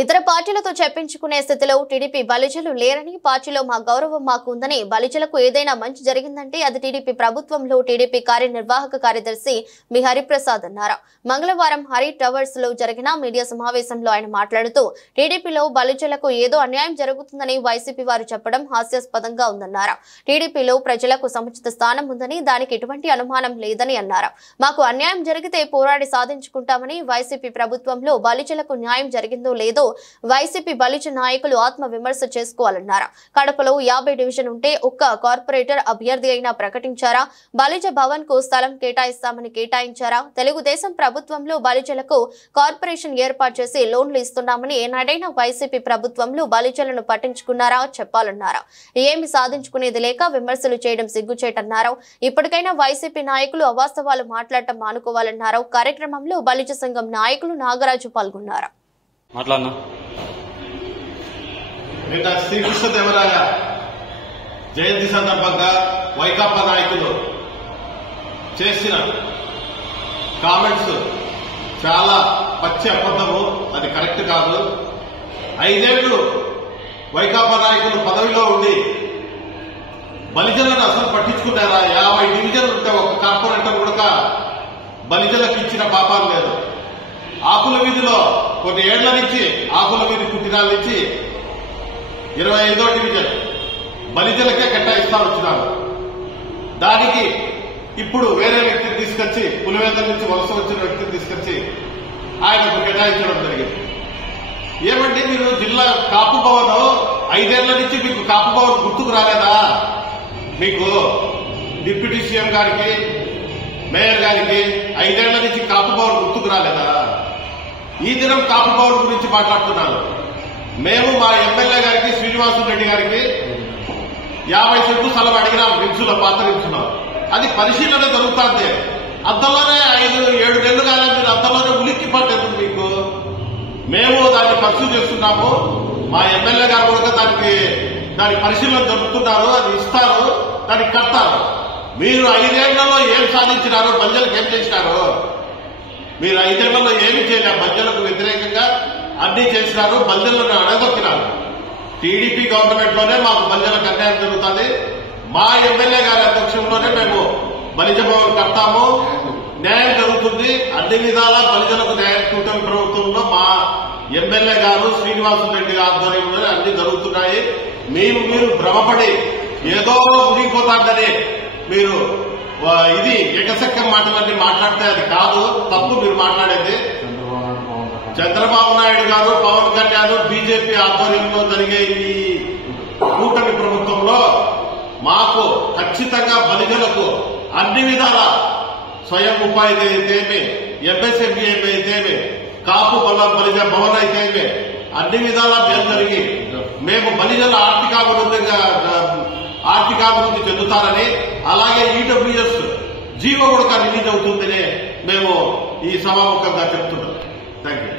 ఇతర పార్టీలతో చెప్పించుకునే స్థితిలో టీడీపీ బలిజలు లేరని, పార్టీలో మా గౌరవం మాకు ఉందని, బలిజలకు ఏదైనా మంచి జరిగిందంటే అది టీడీపీ ప్రభుత్వంలో టీడీపీ కార్యనిర్వాహక కార్యదర్శి మి హరిప్రసాద్ అన్నారు. మంగళవారం హరి టవర్స్ లో జరిగిన మీడియా సమావేశంలో ఆయన మాట్లాడుతూ టీడీపీలో బలిజలకు ఏదో అన్యాయం జరుగుతుందని వైసీపీ వారు చెప్పడం హాస్యాస్పదంగా ఉందన్నారు. టీడీపీలో ప్రజలకు సముచిత స్థానం ఉందని, దానికి ఎటువంటి అనుమానం లేదని అన్నారు. మాకు అన్యాయం జరిగితే పోరాడి సాధించుకుంటామని, వైసీపీ ప్రభుత్వంలో బలిజలకు న్యాయం జరిగిందో లేదో వైసీపీ బలిజ నాయకులు ఆత్మ విమర్శ చేసుకోవాలన్నారు. కడపలో 50 డివిజన్ ఉంటే ఒక్క కార్పొరేటర్ అభ్యర్థి అయినా ప్రకటించారా? బలిజ భవన్ కు స్థలం కేటాయిస్తామని కేటాయించారా? తెలుగుదేశం ప్రభుత్వంలో బలిజలకు కార్పొరేషన్ ఏర్పాటు చేసి లోన్లు ఇస్తున్నామని ఏనాడైనా వైసీపీ ప్రభుత్వంలో బలిజలను పట్టించుకున్నారా? చెప్పాలన్నారు. ఏమి సాధించుకునేది లేక విమర్శలు చేయడం సిగ్గుచేటన్నారు. ఇప్పటికైనా వైసీపీ నాయకులు అవాస్తవాలు మాట్లాడటం మానుకోవాలన్నారు. కార్యక్రమంలో బలిజ సంఘం నాయకులు నాగరాజు పాల్గొన్నారు. శ్రీకృష్ణదేవరాయ జయంతి సందర్భంగా వైకాపా నాయకులు చేసిన కామెంట్స్ చాలా పచ్చి అబద్ధము, అది కరెక్ట్ కాదు. 5 ఏళ్లు వైకాపా నాయకులు పదవిలో ఉండి బలిజలను అసలు పట్టించుకున్నారా? 50 డివిజన్లు ఉంటే ఒక కార్పొరేటర్ కూడా బలిజలకు ఇచ్చిన పాపాలు లేదు. ఆకుల వీధిలో కొన్ని ఏళ్ల నుంచి ఆకుల వీధి పుట్టినాల నుంచి 25వ డివిజన్ బలిజలకే కేటాయిస్తా వచ్చినారు. దానికి ఇప్పుడు వేరే వ్యక్తిని తీసుకొచ్చి, పులివెందుల నుంచి వలస వచ్చిన వ్యక్తిని తీసుకొచ్చి ఆయనకు కేటాయించడం జరిగింది. ఏమంటే మీరు జిల్లా కాపు భవన్ 5 ఏళ్ల నుంచి మీకు కాపు భవన్ గుర్తుకు రాలేదా? మీకు డిప్యూటీ సీఎం గారికి, మేయర్ గారికి 5 ఏళ్ల నుంచి కాపు భవన్ గుర్తుకు రాలేదా? ఈ దినం కాపు భవన్ గురించి మాట్లాడుతున్నారు. మేము మా ఎమ్మెల్యే గారికి, శ్రీనివాసరెడ్డి గారికి 50 సెంట్లు స్థలం అడిగినాం. రిమ్సులో, పాత రిమ్సులో. అది పరిశీలన జరుగుతుంది. అంతలోనే 5-7 నెలలు కాలే, మీరు అంతలోనే ఉలిక్కి పట్టేది మీకు. మేము దాన్ని పర్సూ చేస్తున్నాము. మా ఎమ్మెల్యే గారు కూడా దాని పరిశీలన జరుపుతున్నారు. అది ఇస్తారు, దానికి కడతారు. మీరు 5 ఏళ్లలో ఏం సాధించినారు? బలిజలకు ఏం చేసినారు? మీరు 5 ఏళ్లలో ఏమి చేయలేరు. బలిజలకు వ్యతిరేకంగా అన్ని చేసినారు. బలిజలను అడగొక్కినారు. టీడీపీ గవర్నమెంట్ లోనే మాకు బలిజలకు అన్యాయం జరుగుతుంది. మా ఎమ్మెల్యే గారి అధ్యక్షంలోనే మేము బలిజ భవన్ కడతాము. న్యాయం జరుగుతుంది. అన్ని విధాలా బలిజలకు న్యాయం కూటమి ప్రభుత్వంలో మా ఎమ్మెల్యే గారు, శ్రీనివాసరెడ్డి ఆధ్వర్యంలో అన్ని జరుగుతున్నాయి. మీరు భ్రమపడి ఏదో మునిగిపోతాడని మీరు ఇది ఎకసెక్క మాటలన్నీ మాట్లాడితే అది కాదు, తప్పు మీరు మాట్లాడేది. చంద్రబాబు నాయుడు గారు, పవన్ కళ్యాణ్, బీజేపీ ఆధ్వర్యంలో జరిగే ఈ కూటమి ప్రభుత్వంలో మాకు ఖచ్చితంగా బలిజలకు అన్ని విధాల స్వయం ఉపాధి అయితేమి, ఎంఎస్ఎంఈ అయితేమి, కాపు బలిజ భవన్ అయితేమి అన్ని విధాలా మేలు జరిగి మేము బలిజల ఆర్థికాభివృద్ధి చెందుతారని, అలాగే ఈడబ్ల్యూఎస్ జీవో కూడా రిలీజ్ అవుతుందని మేము ఈ సభాముఖంగా చెప్తున్నాం. Thank you.